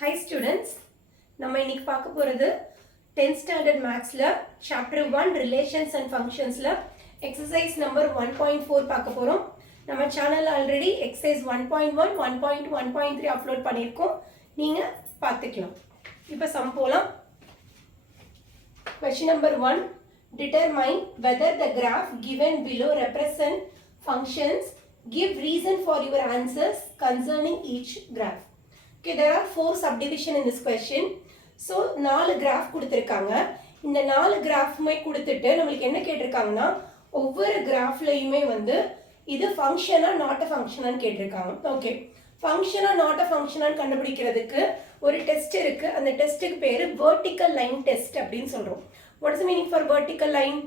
Hi students, நம்ம இன்னைக்கு பார்க்க போறது 10th standard mathsல chapter 1 relations and functionsல exercise number 1.4 பார்க்க போறோம். நம்ம சேனல்ல ஆல்ரெடி exercise 1.1, 1.2, 1.3 அப்லோட் பண்ணியிருக்கோம். நீங்க பார்த்துக்கலாம். இப்போ சம் போலாம். Question number 1. Determine whether the graph given below represent functions. Give reason for your answers concerning each graph. Okay, there are 4 subdivision in this question. So, 4 graph கொடுத்திருக்காங்க. இந்த 4 கிராஃப்மே கொடுத்துட்டு நம்மளுக்கு என்ன கேட்டிருக்காங்கன்னா ஒவ்வொரு கிராஃப்லயுமே வந்து இது ஃபங்க்ஷனா நாட் அ ஃபங்க்ஷனான்னு கேட்டிருக்காங்க. ஓகே, ஃபங்க்ஷனா நாட் அ ஃபங்க்ஷனான்னு கண்டுபிடிக்கிறதுக்கு ஒரு டெஸ்ட் இருக்கு. அந்த டெஸ்ட்டுக்கு பேரு vertical line test அப்படின்னு சொல்றோம். What is the meaning for vertical line?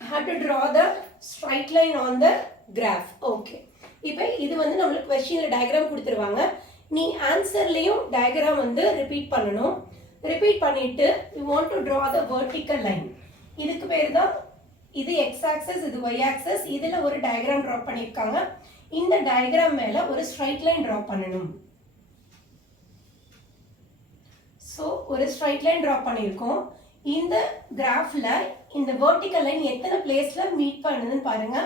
I have to draw the straight line on the graph. Okay. இப்போ இது வந்து நம்மளுக்கு क्वेश्चनல டயகிராம் கொடுத்துருவாங்க. நீ ஆன்சர்லயும் டயகிராம் வந்து ரிப்பீட் பண்ணணும். ரிப்பீட் பண்ணிட்டு you want to draw the vertical line. இதுக்கு பேர் தான் இது x axis, இது y axis. இதுல ஒரு டயகிராம் டிரா பண்ணிருக்காங்க. இந்த டயகிராம் மேல ஒரு ஸ்ட்ரைட் லைன் டிரா பண்ணணும். சோ ஒரு ஸ்ட்ரைட் லைன் டிரா பண்ணிருக்கோம். இந்த கிராஃப்ல இந்த vertical line எத்தனை பிளேஸ்ல மீட் பண்ணுதுன்னு பாருங்க.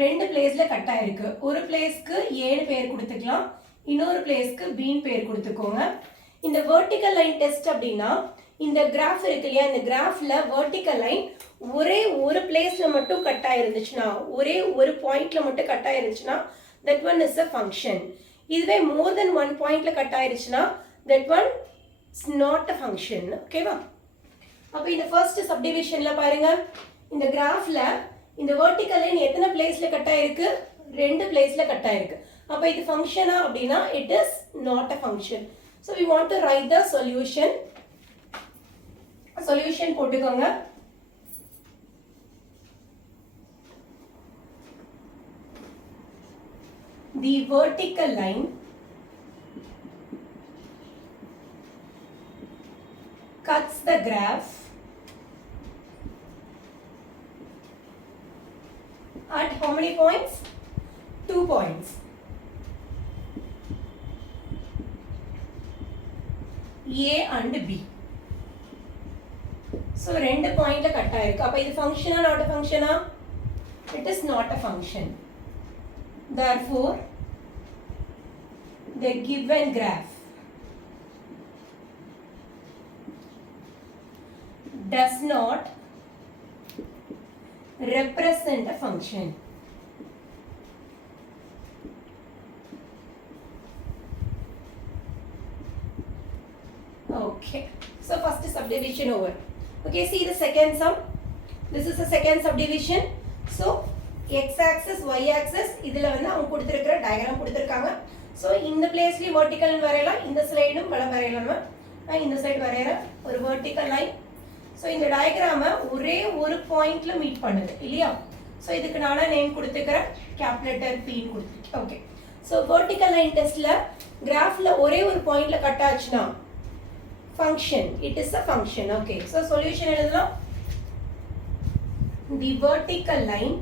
ரெண்டு பிளேஸ்ல கட் ஆயிருக்கு. ஒரு பிளேஸ்க்கு A பேர் கொடுத்துக்கலாம், இன்னொரு பிளேஸ்க்கு B பேர் கொடுத்துக்கோங்க. இந்த vertical line test அப்படின்னா இந்த கிராஃப் இருக்கு இல்லையா, இந்த கிராஃப்ல vertical line ஒரே ஒரு பிளேஸ்ல மட்டும் கட் ஆயிருந்துச்சுன்னா, ஒரே ஒரு பாயிண்ட்ல மட்டும் கட் ஆயிருந்துச்சுன்னா that one is a function. இதுவே more than one பாயிண்ட்ல கட் ஆயிருச்சுன்னா that one is not a function. ஓகேவா? அப்ப இந்த ஃபர்ஸ்ட் சப்டிவிஷன்ல பாருங்க, இந்த கிராஃப்ல இந்த vertical line எத்தனை பிளேஸ்ல கட் ஆயிருக்கு? ரெண்டு பிளேஸ்ல கட் ஆயிருக்கு. அப்ப இது ஃபங்க்ஷனா அப்படினா it is not a function. So we want to write the solution. Solution போட்டுக்கோங்க. The vertical line cuts the graph at how many points? 2 points. A and B. So, ரெண்டு பாயிண்ட்ல கட் ஆயிருக்கு. அப்ப இது ஃபங்க்ஷனா நாட் அ ஃபங்க்ஷனா? It is not a function. Therefore, the given graph does not represent a function. Okay, so first subdivision over. Okay, see the second sum. This is the second subdivision. So x axis, y axis இதுல வந்து அவங்க கொடுத்திருக்கிற டயகிராம் கொடுத்திருக்காங்க. So இந்த பிளேஸ்ல vertical line வரையலாம், இந்த ஸ்லைடும் பல வரையலாம். நான் இந்த சைடு வரையறேன் ஒரு vertical line. So இந்த டயகிராம ஒரே ஒரு பாயிண்ட்ல மீட் பண்ணுது இல்லையா? So இதுக்கு நானா நேம் கொடுத்துக்கறேன், கேல்குலேட்டர் P ன்னு கொடுத்துருக்கேன். ஓகே, so vertical line testல கிராஃப்ல ஒரே ஒரு பாயிண்ட்ல கட் ஆச்சுனா function, it is a function. Okay, so solution எழுதலாம். The vertical line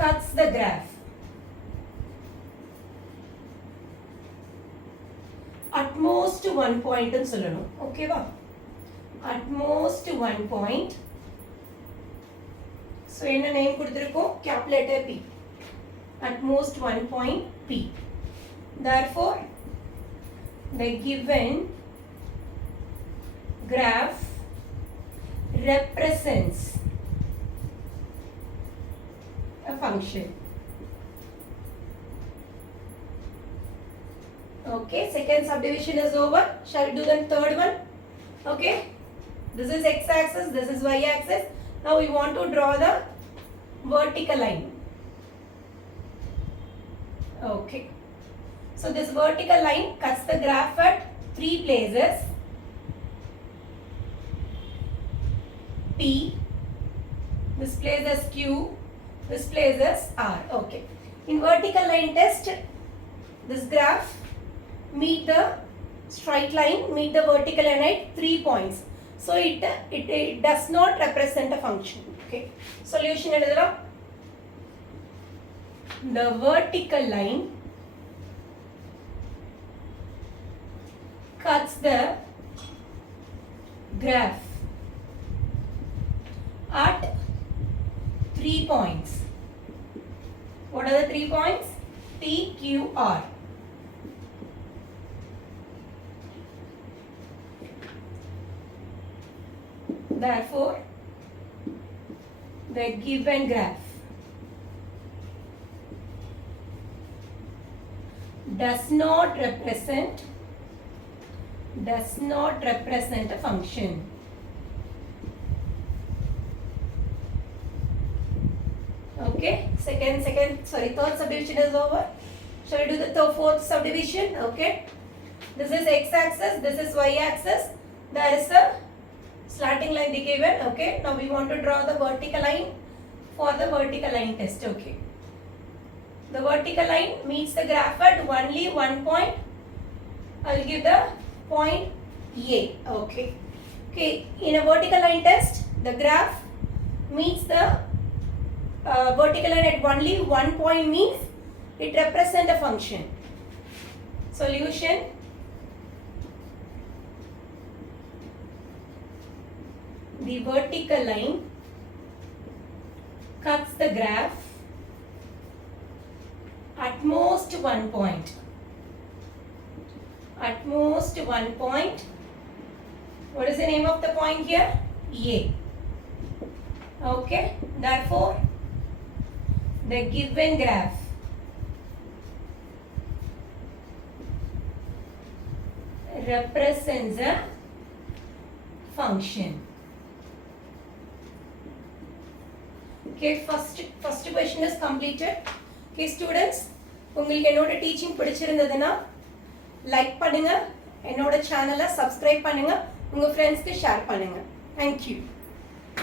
cuts the graph at most one point ன்னு சொல்லணும். ஓகேவா? at most one point. So என்ன நேம் கொடுத்திருக்கோம்? Calculator P. at most one point P. Therefore, the given graph represents a function. Okay, second subdivision is over. Shall we do the third one? Okay, this is x-axis, this is y-axis. Now we want to draw the vertical line. Okay. So this vertical line cuts the graph at 3 places. P, this place is Q, this place is R. Okay. In vertical line test, this graph meet the straight line, meet the vertical line at 3 points. So it does not represent a function. Okay. Solution எழுதலாம். the vertical line cuts the graph at 3 points. What are the 3 points? P, Q, R. Therefore, the given graph does not represent a function. Okay, third subdivision is over. Shall we do the fourth subdivision? Okay, this is x-axis, this is y-axis. There is a slanting line given. Okay, now we want to draw the vertical line for the vertical line test. Okay, the vertical line meets the graph at only one point. I will give the point A. Okay, in a vertical line test, the graph meets the vertical line at only one point, means it represents a function. Solution: the vertical line cuts the graph at most one point. At most one point. What is the name of the point here? A. Okay, therefore, the given graph represents a function. Okay, first question is completed. Okay, students, உங்களுக்கு என்னோட டீச்சிங் பிடிச்சிருந்ததுன்னா லைக் பண்ணுங்க, என்னோட சேனலை சப்ஸ்கிரைப் பண்ணுங்க, உங்க ஃப்ரெண்ட்ஸ்க்கு ஷேர் பண்ணுங்க. Thank you.